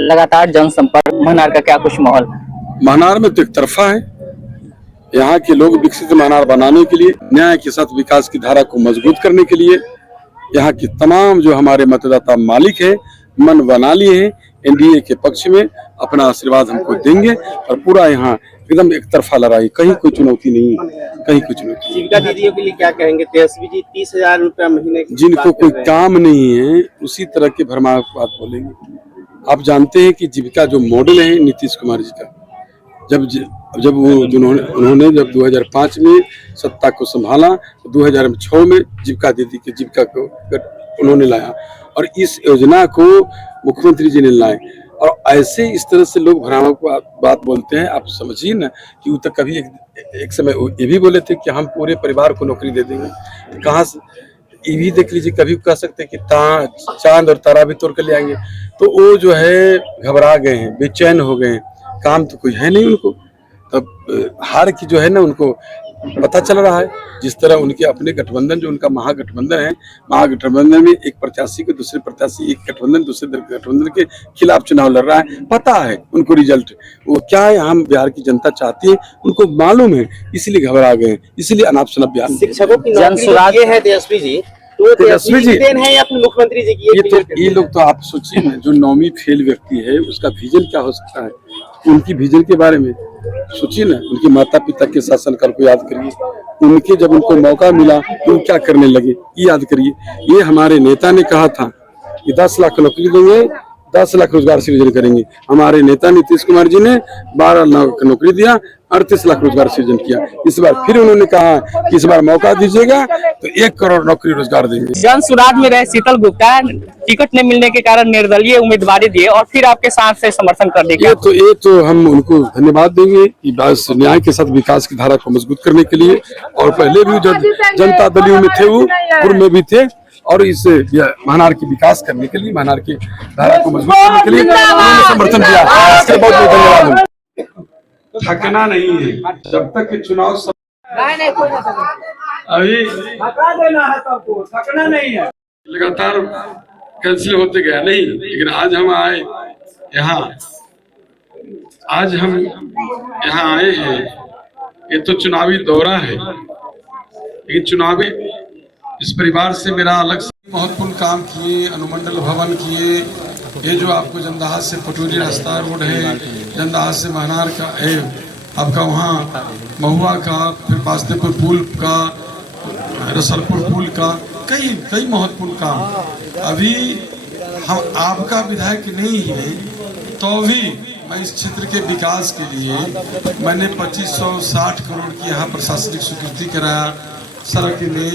लगातार जनसंपर्क महनार का क्या कुछ माहौल है? महनार में तो एक तरफा है। यहाँ के लोग विकसित महनार बनाने के लिए, न्याय के साथ विकास की धारा को मजबूत करने के लिए यहाँ की तमाम जो हमारे मतदाता मालिक है, मन बना लिए हैं, एनडीए के पक्ष में अपना आशीर्वाद हमको देंगे और पूरा यहाँ एकदम एक तरफा लड़ाई, कहीं कोई चुनौती नहीं है, कहीं कोई चुनौती। जीविका दीदियों के लिए क्या कहेंगे? तेजस्वी जी 30,000 रुपया महीने की जिनको कोई काम नहीं है उसी तरह के भरमार बात बोलेंगे। आप जानते हैं कि जीविका जो मॉडल है नीतीश कुमार जी का, जब वो उन्होंने जब 2005 में सत्ता को संभाला तो 2006 में जीविका दीदी के जीविका को उन्होंने लाया और इस योजना को मुख्यमंत्री जी ने लाए। और ऐसे इस तरह से लोग भ्रामक बात बोलते हैं। आप समझिए ना कि वो तो कभी एक समय ये भी बोले थे कि हम पूरे परिवार को नौकरी दे देंगे, तो कहाँ से ये भी देख लीजिए। कभी कह सकते हैं कि चांद और तारा भी तोड़ कर ले आएंगे, तो वो जो है घबरा गए हैं, बेचैन हो गए हैं, काम तो कोई है नहीं उनको। तब हार की जो है ना उनको पता चल रहा है। जिस तरह उनके अपने गठबंधन जो उनका महागठबंधन है, महागठबंधन में एक प्रत्याशी को दूसरे प्रत्याशी, एक गठबंधन दूसरे गठबंधन के खिलाफ चुनाव लड़ रहा है, पता है उनको रिजल्ट वो क्या है। हम बिहार की जनता चाहती है, उनको मालूम है, इसलिए घबरा गए, इसलिए अनाप शनाप बिहार। शिक्षकों की नौकरी है तेजस्वी जी, तो तेजस्वी जी देन है या फिर मुख्यमंत्री जी की? ये लोग तो आप सोचिए ना, जो 9वीं फेल व्यक्ति है उसका विजन क्या हो सकता है। उनकी विजन के बारे में सोचिए ना, उनके माता पिता के शासनकाल को याद करिए, उनके जब उनको मौका मिला तो वो क्या करने लगे ये याद करिए। ये हमारे नेता ने कहा था कि 10 लाख नौकरी देंगे, 10 लाख रोजगार सृजन करेंगे। हमारे नेता नीतीश कुमार जी ने 12 लाख नौकरी दिया, 38 लाख रोजगार सृजन किया। इस बार फिर उन्होंने कहा कि इस बार मौका दीजिएगा तो 1 करोड़ नौकरी रोजगार देंगे। जन सुराज में रहे शीतल गुप्ता टिकट नहीं मिलने के कारण निर्दलीय उम्मीदवारी दिए और फिर आपके साथ से समर्थन कर देंगे। ये तो हम उनको धन्यवाद देंगे कि बस न्याय के साथ विकास की धारा को मजबूत करने के लिए, और पहले भी जनता दलियों में थे, वो पूर्व में भी थे, और इस महनार की विकास करने के लिए, महनार की धारा को मजबूत करने के लिए उन्होंने समर्थन दिया। इसके बहुत बहुत धन्यवाद। थकना नहीं है जब तक कि चुनाव अभी थका देना है, सबको थकना नहीं है। लगातार कैंसिल होते गया नहीं, लेकिन आज हम आए यहाँ, आज हम यहाँ आए हैं। ये तो चुनावी दौरा है, लेकिन चुनावी इस परिवार से मेरा अलग से महत्वपूर्ण काम किए, अनुमंडल भवन किए। ये जो आपको जंदाहा से पटोरी रास्ता रोड है, जंदाहा से महनार का है, आपका वहाँ महुआ का, फिर बास्तेपुर पुल का, रसलपुर पुल का, कई महत्वपूर्ण काम। अभी हम आपका विधायक नहीं है तो भी मैं इस क्षेत्र के विकास के लिए मैंने 2560 करोड़ की यहाँ प्रशासनिक स्वीकृति कराया, सड़क में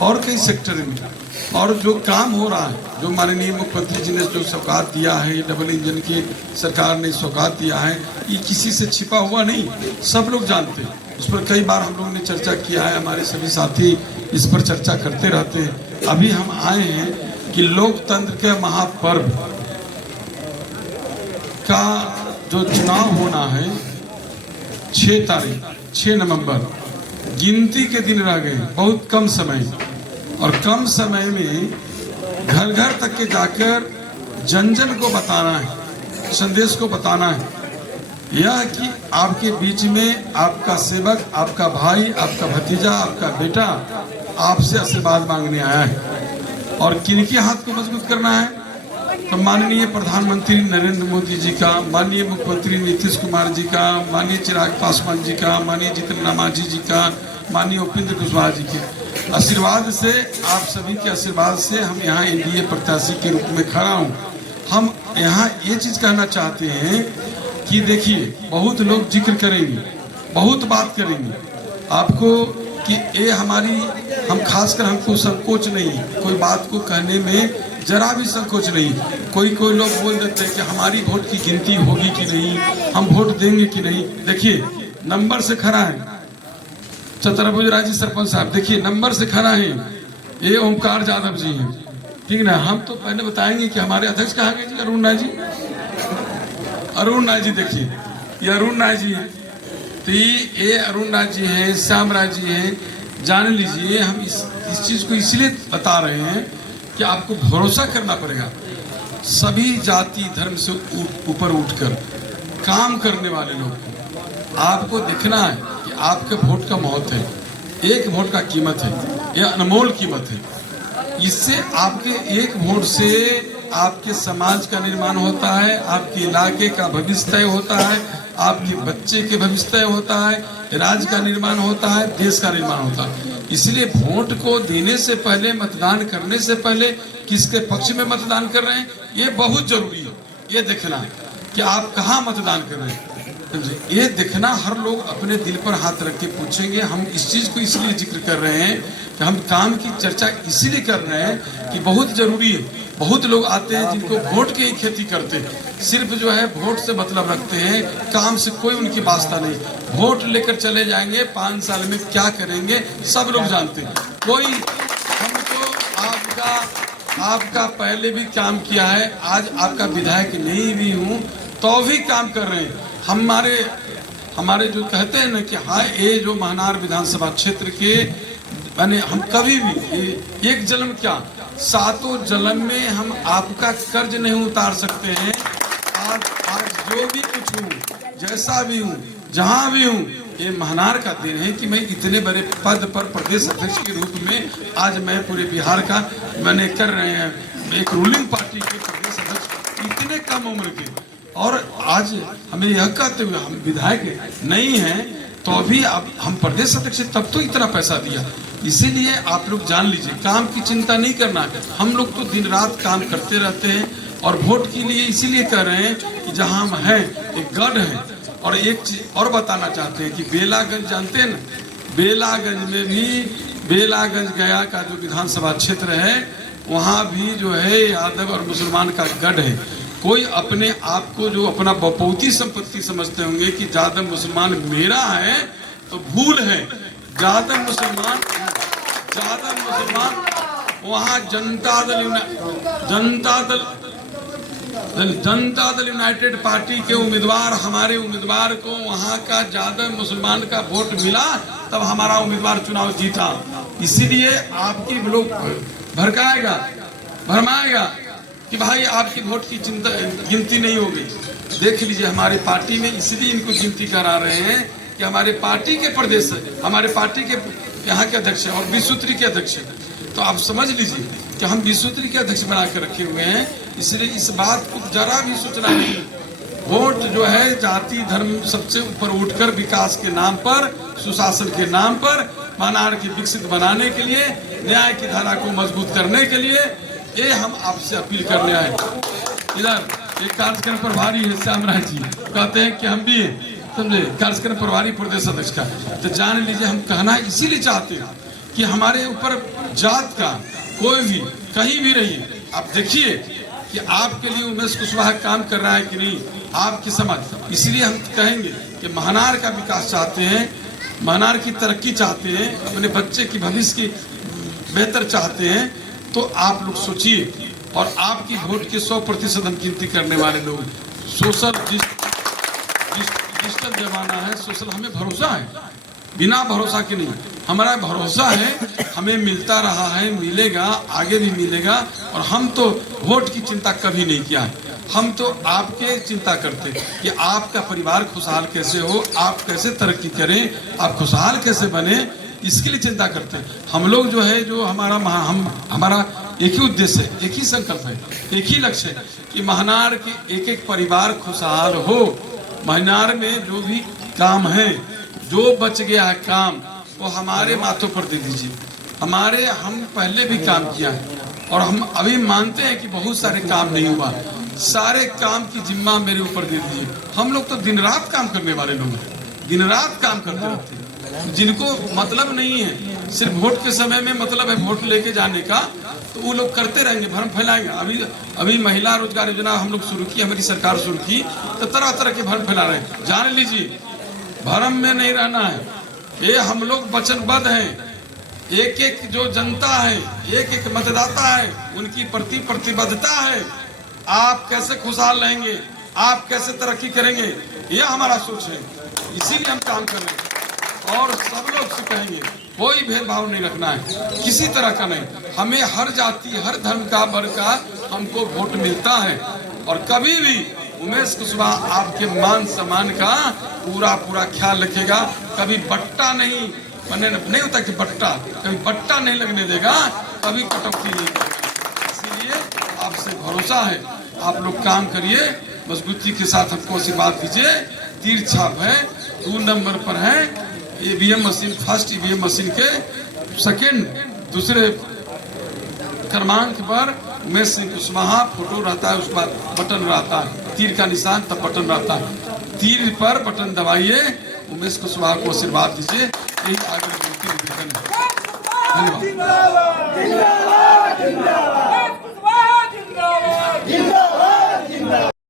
और कई सेक्टर में। और जो काम हो रहा है, जो माननीय मुख्यमंत्री जी ने जो सौगात दिया है, डबल इंजन की सरकार ने सौगात दिया है, ये किसी से छिपा हुआ नहीं, सब लोग जानते हैं। उस पर कई बार हम लोगों ने चर्चा किया है, हमारे सभी साथी इस पर चर्चा करते रहते हैं। अभी हम आए हैं कि लोकतंत्र के महापर्व का जो चुनाव होना है 6 नवंबर, गिनती के दिन रह गए, बहुत कम समय, और कम समय में घर घर तक के जाकर जन जन को बताना है, संदेश को बताना है यह कि आपके बीच में आपका सेवक, आपका भाई, आपका भतीजा, आपका बेटा आपसे आशीर्वाद मांगने आया है। और किनके हाथ को मजबूत करना है? तो माननीय प्रधानमंत्री नरेंद्र मोदी जी का, माननीय मुख्यमंत्री नीतीश कुमार जी का, माननीय चिराग पासवान जी का, माननीय जितिन राम मांझी जी का, माननीय उपेंद्र कुशवाहा जी के आशीर्वाद से, आप सभी के आशीर्वाद से हम यहाँ एनडीए प्रत्याशी के रूप में खड़ा हूँ। हम यहाँ ये चीज़ कहना चाहते हैं कि देखिए, बहुत लोग जिक्र करेंगे, बहुत बात करेंगे आपको कि ये हमारी, हम खासकर हमको संकोच नहीं, कोई बात को कहने में जरा भी संकोच नहीं। कोई लोग बोल देते हैं कि हमारी वोट की गिनती होगी कि नहीं, हम वोट देंगे कि नहीं। देखिए, नंबर से खड़ा है चतुर्भुज राजी सरपंच साहब, देखिए नंबर से खड़ा है, ये ओमकार यादव जी हैं, ठीक ना। हम तो पहले बताएंगे कि हमारे अध्यक्ष कहाँ गए जी, अरुण राय जी, अरुण राय जी, देखिए ये अरुण राय जी है, तो ये अरुण राय जी हैं, श्याम राय जी हैं। जान लीजिए, हम इस चीज़ को इसलिए बता रहे हैं कि आपको भरोसा करना पड़ेगा। सभी जाति धर्म से ऊपर उठकर काम करने वाले लोग, आपको देखना है कि आपके वोट का महत्व है। एक वोट का कीमत है, यह अनमोल कीमत है। इससे आपके एक वोट से आपके समाज का निर्माण होता है, आपके इलाके का भविष्य तय होता है, आपके बच्चे के भविष्य तय होता है, राज्य का निर्माण होता है, देश का निर्माण होता है। इसलिए वोट को देने से पहले, मतदान करने से पहले किसके पक्ष में मतदान कर रहे हैं, ये बहुत जरूरी है। ये देखना कि आप कहाँ मतदान कर रहे हैं, ये देखना हर लोग अपने दिल पर हाथ रख के पूछेंगे। हम इस चीज को इसलिए जिक्र कर रहे हैं कि हम काम की चर्चा इसीलिए कर रहे हैं कि बहुत जरूरी है। बहुत लोग आते हैं जिनको वोट की ही खेती करते हैं, सिर्फ जो है वोट से मतलब रखते हैं, काम से कोई उनकी वास्ता नहीं। वोट लेकर चले जाएंगे, 5 साल में क्या करेंगे सब लोग जानते हैं। कोई हमको आपका पहले भी काम किया है, आज आपका विधायक नहीं भी हूँ तो भी काम कर रहे हैं। हमारे जो कहते हैं ना कि हाँ, ये जो महनार विधानसभा क्षेत्र के मैंने हम कभी भी एक जन्म क्या 7 जन्म में हम आपका कर्ज नहीं उतार सकते हैं। आज जो भी कुछ हूँ, जैसा भी हूँ, जहाँ भी हूँ, ये महनार का दिन है कि मैं इतने बड़े पद पर प्रदेश अध्यक्ष के रूप में आज मैं पूरे बिहार का मैंने कर रहे हैं, एक रूलिंग पार्टी के प्रदेश अध्यक्ष इतने कम उम्र के। और आज हमें यह कहते हुए हम विधायक नहीं हैं तो अभी अब हम प्रदेश अध्यक्ष तब तो इतना पैसा दिया। इसीलिए आप लोग जान लीजिए, काम की चिंता नहीं करना है। हम लोग तो दिन रात काम करते रहते हैं और वोट के लिए इसीलिए कर रहे हैं कि जहां हम हैं एक गढ़ है। और एक चीज और बताना चाहते हैं कि बेलागंज जानते हैं ना, बेलागंज में भी बेलागंज गया का जो विधानसभा क्षेत्र है वहाँ भी जो है यादव और मुसलमान का गढ़ है। कोई अपने आप को जो अपना बपौती संपत्ति समझते होंगे कि यादव मुसलमान मेरा है तो भूल है। यादव मुसलमान वहाँ जनता दल यूनाइटेड पार्टी के उम्मीदवार, हमारे उम्मीदवार को वहाँ का यादव मुसलमान का वोट मिला तब हमारा उम्मीदवार चुनाव जीता। इसीलिए आपकी लोग भरमाएगा कि भाई आपकी वोट की चिंता गिनती नहीं होगी। देख लीजिए हमारे पार्टी में इसलिए इनको गिनती करा रहे हैं कि हमारे पार्टी के प्रदेश, हमारे पार्टी के यहाँ के अध्यक्ष और विश्वत्री के अध्यक्ष, तो आप समझ लीजिए कि हम विश्वत्री के अध्यक्ष बना के रखे हुए हैं। इसलिए इस बात को जरा भी सोचना नहीं। वोट जो है जाति धर्म सबसे ऊपर उठकर विकास के नाम पर, सुशासन के नाम पर, महनार के विकसित बनाने के लिए, न्याय की धारा को मजबूत करने के लिए ये हम आपसे अपील करने आए। इधर एक कार्यक्रम प्रभारी है श्याम राय जी, कहते हैं कि हम भी समझे कार्यक्रम प्रभारी प्रदेश अध्यक्ष का, तो जान लीजिए हम कहना इसीलिए चाहते हैं कि हमारे ऊपर जात का कोई भी कहीं भी रहिए, आप देखिए कि आपके लिए उमेश कुशवाहा काम कर रहा है कि नहीं, आपकी समझ। इसलिए हम कहेंगे कि महनार का विकास चाहते हैं, महनार की तरक्की चाहते हैं, अपने बच्चे की भविष्य की बेहतर चाहते हैं, तो आप लोग सोचिए। और आपकी वोट के 100% हम गिनती करने वाले लोग, सोशल डिजिटल जमाना है, सोशल हमें भरोसा है, बिना भरोसा के नहीं, हमारा भरोसा है, हमें मिलता रहा है, मिलेगा, आगे भी मिलेगा। और हम तो वोट की चिंता कभी नहीं किया है, हम तो आपके चिंता करते कि आपका परिवार खुशहाल कैसे हो, आप कैसे तरक्की करें, आप खुशहाल कैसे बने, इसके लिए चिंता करते हैं। हम लोग जो है, जो हमारा एक ही उद्देश्य है, एक ही संकल्प है, एक ही लक्ष्य है कि महनार के एक एक परिवार खुशहाल हो। महनार में जो भी काम है, जो बच गया है काम, वो हमारे माथों पर दे दीजिए। हम पहले भी काम किया है और हम अभी मानते हैं कि बहुत सारे काम नहीं हुआ, सारे काम की जिम्मा मेरे ऊपर दे दीजिए। हम लोग तो दिन रात काम करने वाले लोग हैं, दिन रात काम करते रहते हैं। जिनको मतलब नहीं है, सिर्फ वोट के समय में मतलब है वोट लेके जाने का, तो वो लोग करते रहेंगे, भ्रम फैलाएंगे। अभी महिला रोजगार योजना हम लोग शुरू की, हमारी सरकार शुरू की, तो तरह तरह के भ्रम फैला रहे हैं। जान लीजिए भ्रम में नहीं रहना है, ये हम लोग वचनबद्ध हैं। एक एक जो जनता है, एक एक मतदाता है, उनकी प्रति प्रतिबद्धता है। आप कैसे खुशहाल रहेंगे, आप कैसे तरक्की करेंगे, ये हमारा सोच है। इसीलिए हम काम कर रहे हैं और सब लोग से कहेंगे कोई भेदभाव नहीं रखना है, किसी तरह का नहीं। हमें हर जाति, हर धर्म का, वर्ग का हमको वोट मिलता है। और कभी भी उमेश कुशवाहा आपके मान सम्मान का पूरा ख्याल रखेगा। कभी बट्टा नहीं नहीं होता कि बट्टा, कभी बट्टा नहीं लगने देगा, कभी कटौती नहीं करेगा। इसीलिए आपसे भरोसा है, आप लोग काम करिए, मजबूती के साथ हमको आशीर्वाद दीजिए। तीर छाप है, 2 नंबर पर है EVM machine, first EVM machine के सेकंड दूसरे क्रमांक पर उमेश सिंह कुशवाहा फोटो रहता है, उस पर बटन रहता है, तीर का निशान तब बटन रहता है। तीर पर बटन दबाइए, उमेश कुशवाहा को आशीर्वाद दीजिए। यही आगे निवेदन है। धन्यवाद।